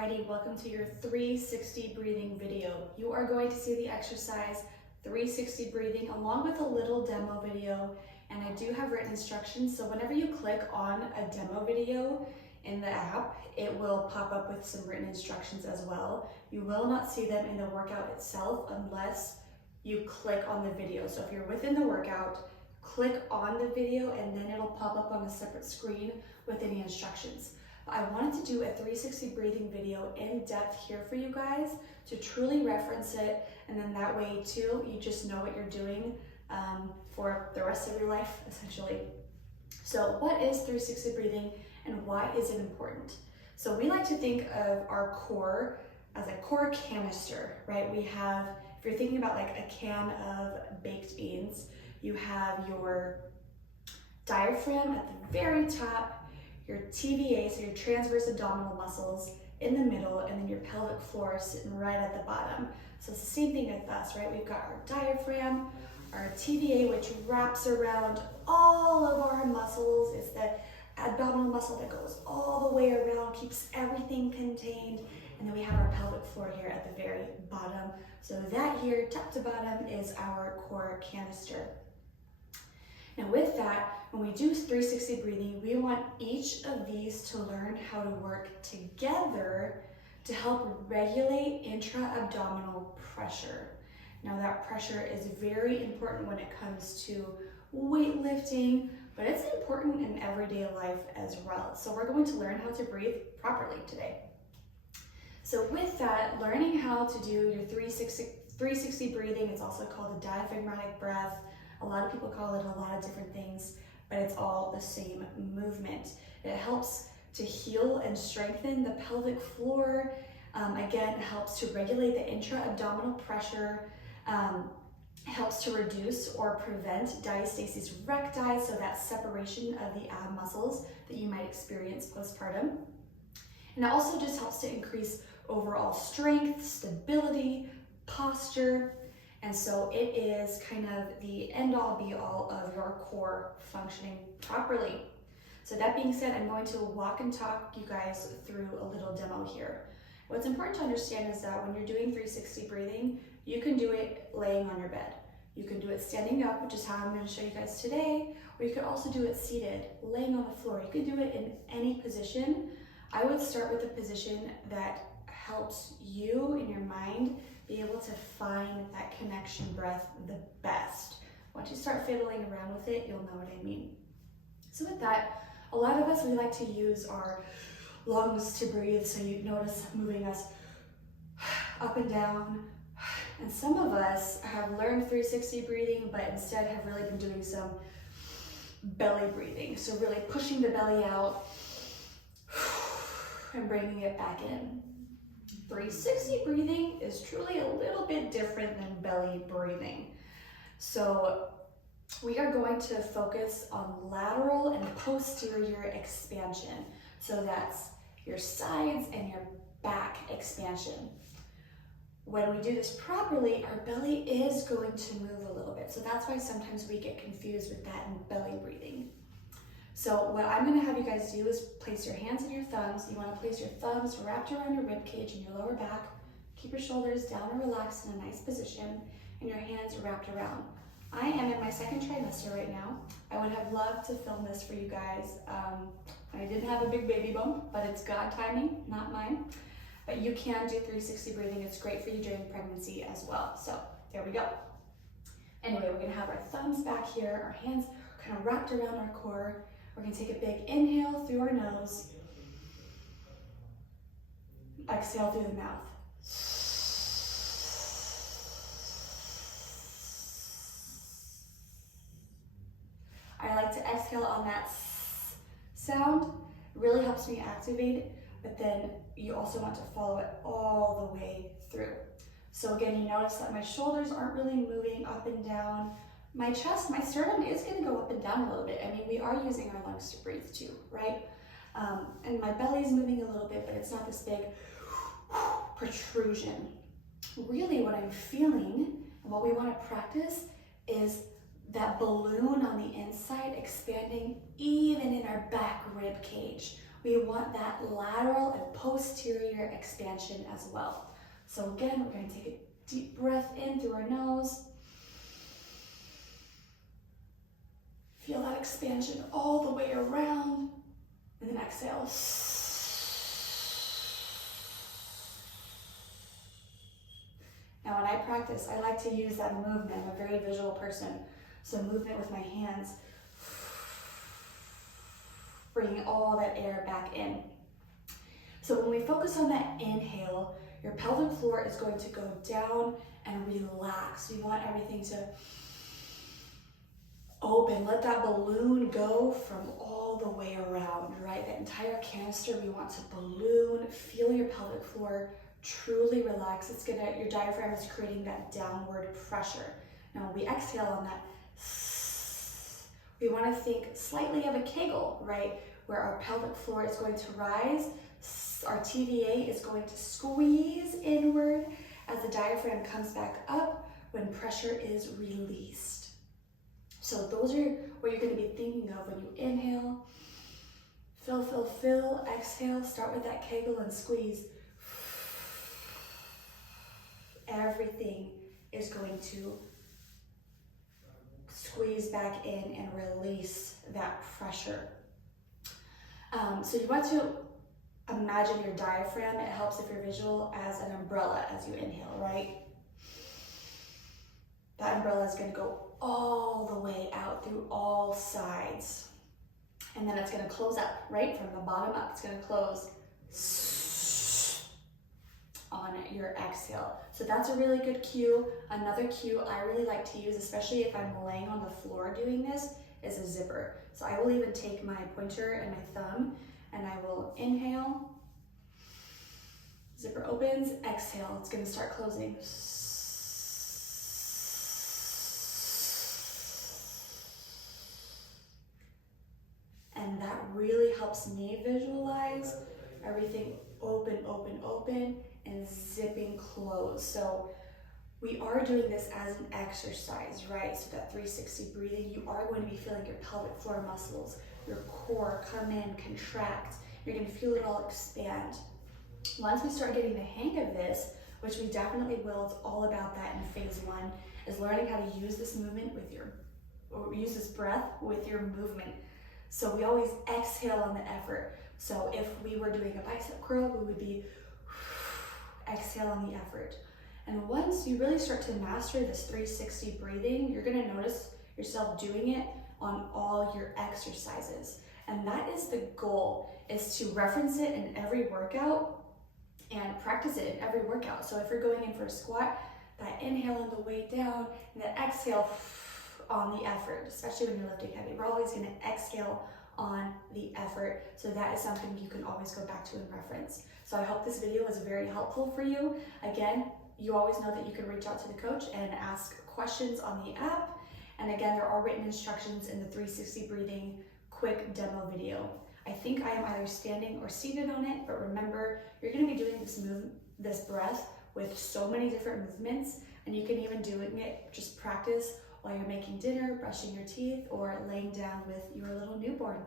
Alrighty, welcome to your 360 breathing video. You are going to see the exercise 360 breathing along with a little demo video, and I do have written instructions, so whenever you click on a demo video in the app, it will pop up with some written instructions as well. You will not see them in the workout itself unless you click on the video. So if you're within the workout, click on the video and then it'll pop up on a separate screen with any instructions. I wanted to do a 360 breathing video in depth here for you guys to truly reference it, and then that way too, you just know what you're doing for the rest of your life, essentially. So what is 360 breathing and why is it important? So we like to think of our core as a core canister, right? We have, if you're thinking about like a can of baked beans, you have your diaphragm at the very top, your TVA, so your transverse abdominal muscles in the middle, and then your pelvic floor sitting right at the bottom. So it's the same thing with us, right? We've got our diaphragm, our TVA, which wraps around all of our muscles. It's the abdominal muscle that goes all the way around, keeps everything contained. And then we have our pelvic floor here at the very bottom. So that here, top to bottom, is our core canister. Now with that, when we do 360 breathing, we want each of these to learn how to work together to help regulate intra-abdominal pressure. Now that pressure is very important when it comes to weightlifting, but it's important in everyday life as well. So we're going to learn how to breathe properly today. So with that, learning how to do your 360 breathing, it's also called the diaphragmatic breath. A lot of people call it a lot of different things, but it's all the same movement. It helps to heal and strengthen the pelvic floor. Again, it helps to regulate the intra-abdominal pressure, helps to reduce or prevent diastasis recti, so that separation of the ab muscles that you might experience postpartum. And it also just helps to increase overall strength, stability, posture. And so it is kind of the end-all be-all of your core functioning properly. So that being said, I'm going to walk and talk you guys through a little demo here. What's important to understand is that when you're doing 360 breathing, you can do it laying on your bed. You can do it standing up, which is how I'm going to show you guys today, or you could also do it seated, laying on the floor. You can do it in any position. I would start with a position that helps you in your mind be able to find that connection breath the best. Once you start fiddling around with it, you'll know what I mean. So with that, a lot of us, we like to use our lungs to breathe. So you notice moving us up and down. And some of us have learned 360 breathing, but instead have really been doing some belly breathing. So really pushing the belly out and bringing it back in. 360 breathing is truly a little bit different than belly breathing. So we are going to focus on lateral and posterior expansion. So that's your sides and your back expansion. When we do this properly, our belly is going to move a little bit. So that's why sometimes we get confused with that in belly breathing. So what I'm going to have you guys do is place your hands and your thumbs. You want to place your thumbs wrapped around your rib cage and your lower back. Keep your shoulders down and relaxed in a nice position, and your hands wrapped around. I am in my second trimester right now. I would have loved to film this for you guys. I didn't have a big baby bump, but it's God timing, not mine. But you can do 360 breathing. It's great for you during pregnancy as well. So there we go. Anyway, we're going to have our thumbs back here, our hands kind of wrapped around our core. We're going to take a big inhale through our nose, exhale through the mouth. I like to exhale on that sound. It really helps me activate it, but then you also want to follow it all the way through. So again, you notice that my shoulders aren't really moving up and down. My chest, my sternum is going to go up and down a little bit. I mean, we are using our lungs to breathe too, right? And my belly is moving a little bit, but it's not this big protrusion. Really what I'm feeling and what we want to practice is that balloon on the inside expanding even in our back rib cage. we want that lateral and posterior expansion as well. So again, we're going to take a deep breath in through our nose. Feel that expansion all the way around, and then exhale. Now when I practice, I like to use that movement. I'm a very visual person, so movement with my hands, bringing all that air back in. So when we focus on that inhale, your pelvic floor is going to go down and relax. We want everything to open. Let that balloon go from all the way around, right? That entire canister, we want to balloon. Feel your pelvic floor truly relax. Your diaphragm is creating that downward pressure. Now when we exhale on that, we want to think slightly of a Kegel, right? Where our pelvic floor is going to rise, our TVA is going to squeeze inward as the diaphragm comes back up when pressure is released. So those are what you're going to be thinking of when you inhale. Fill, fill, fill. Exhale, start with that Kegel and squeeze. Everything is going to squeeze back in and release that pressure. So you want to imagine your diaphragm. It helps if you're visual as an umbrella as you inhale, right? That umbrella is going to go all the way out through all sides. And then it's going to close up, right? From the bottom up, it's going to close on your exhale. So that's a really good cue. Another cue I really like to use, especially if I'm laying on the floor doing this, is a zipper. So I will even take my pointer and my thumb and I will inhale. Zipper opens, exhale, it's going to start closing. And that really helps me visualize everything open, open, open, and zipping close. So we are doing this as an exercise, right? So that 360 breathing, you are going to be feeling your pelvic floor muscles, your core come in, contract. You're going to feel it all expand. Once we start getting the hang of this, which we definitely will, it's all about that in phase 1, is learning how to use this movement use this breath with your movement. So we always exhale on the effort. So if we were doing a bicep curl, we would be exhale on the effort. And once you really start to master this 360 breathing, you're going to notice yourself doing it on all your exercises. And that is the goal, is to reference it in every workout and practice it in every workout. So if you're going in for a squat, that inhale on the way down and that exhale on the effort, especially when you're lifting heavy. We're always going to exhale on the effort. So that is something you can always go back to and reference. So I hope this video was very helpful for you. Again, you always know that you can reach out to the coach and ask questions on the app. And again, there are written instructions in the 360 breathing quick demo video. I think I am either standing or seated on it, but remember, you're going to be doing this breath with so many different movements, and you can even do it, just practice while you're making dinner, brushing your teeth, or laying down with your little newborn.